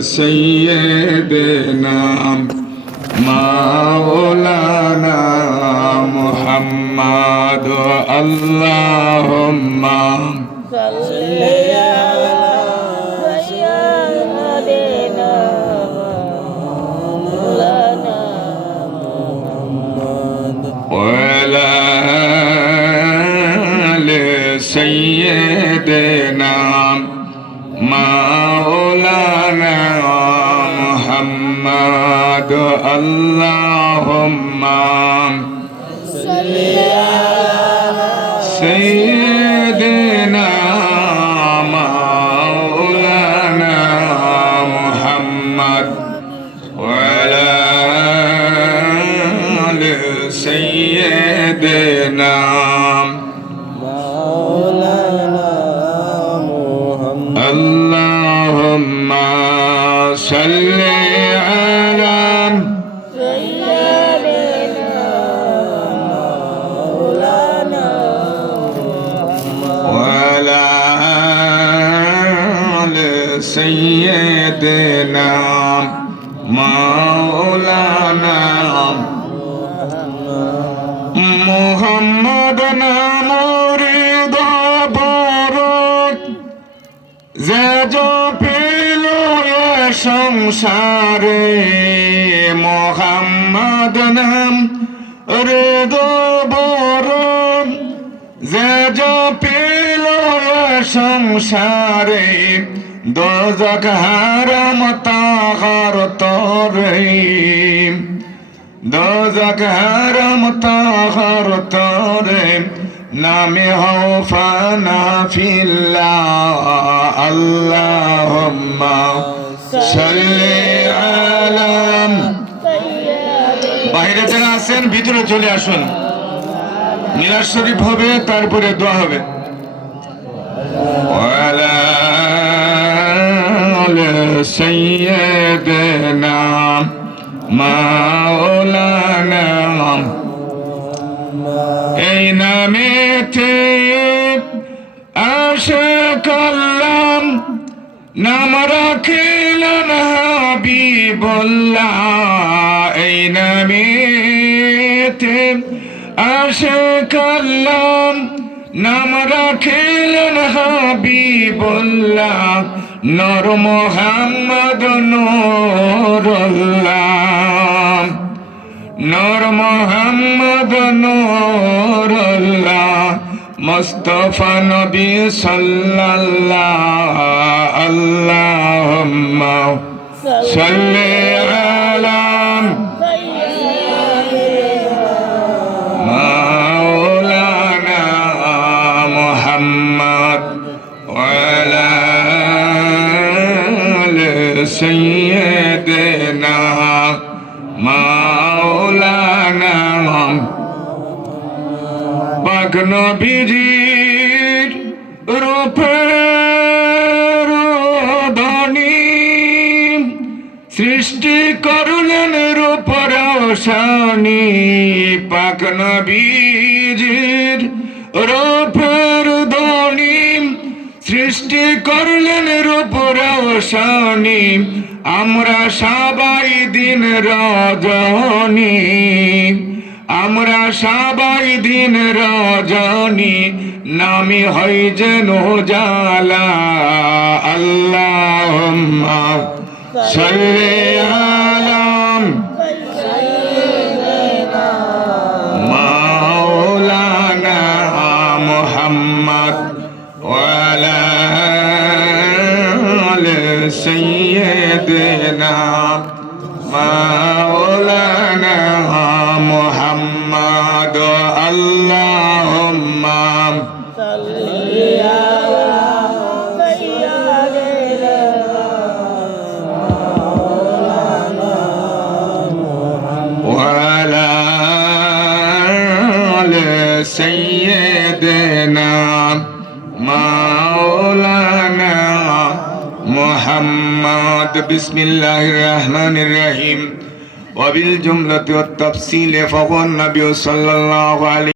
سيدنا مولانا محمد اللهم صل على سيدنا مولانا محمد وعلى آل سيدنا مولانا محمد اللهم صل على سيدنا مولانا محمد وعلى آل سيدنا مولانا محمد اللهم صل على سيدنا مولانا محمد وعلى آل سيدنا مولانا محمد নামর দবরত যে জপিল সংসারে মোহাম্মদ নাম হৃদবরত যে জপিল সংসারে দোজখ হারাম তাহার তরে দোজখ হারাম তাহার তরে নামে হও ফানা ফিল্লাহ আল্লাহুম্মা সাল্লি আলা বাইরে যারা আছেন ভিতরে চলে আসুন মিলাদ শরীফ হবে তারপরে দোয়া হবে ওয়ালা আলি সাইয়্যিদিনা মাওলানা এই নামেতে আশিক আল্লাহ নাম রাখিলেন হাবিবুল্লাহ এই নামেতে আশিক আল্লাহ নাম রাখিলেন হাবিবুল্লাহ নূর মুহাম্মদ নূরুল্লাহ নূর মুহাম্মদ নূরুল্লাহ মুস্তাফা নবী সাল্লাল্লাহু আল্লাহুম্মা সাল্লি আলা মাওলানা মুহাম্মদ ওয়ালা আলি সাইয়্যিদিনা মাওলানা পাক নবীজির রূপের ধনী সৃষ্টি করলেন রূপ রোশনী পাক নবীজির রূপের ধনী সৃষ্টি করলেন রূপ রোশনী আমরা সবাই দিন রজনী আমরা সবাই দিন রজনী নামি হই যেন জালা আল্লাহুম্মা সাল্লি আলা মাওলানা মুহাম্মদ ওয়ালা আলি সাইয়্যিদিনা মাওলানা মুহাম্মদ আল্লাহুম্মা সাল্লি আলা সাইয়্যিদিনা মাওলানা মুহাম্মদ ওয়ালা আলি সাইয়্যিদিনা মাওলানা মুহাম্মদ বিসমিল্লাহির রহমানির রহিম ওয়া বিল জুমলাতি ওয়াত তাফসীল ফাওয়ান নবী সাল্লাল্লাহু আলাইহি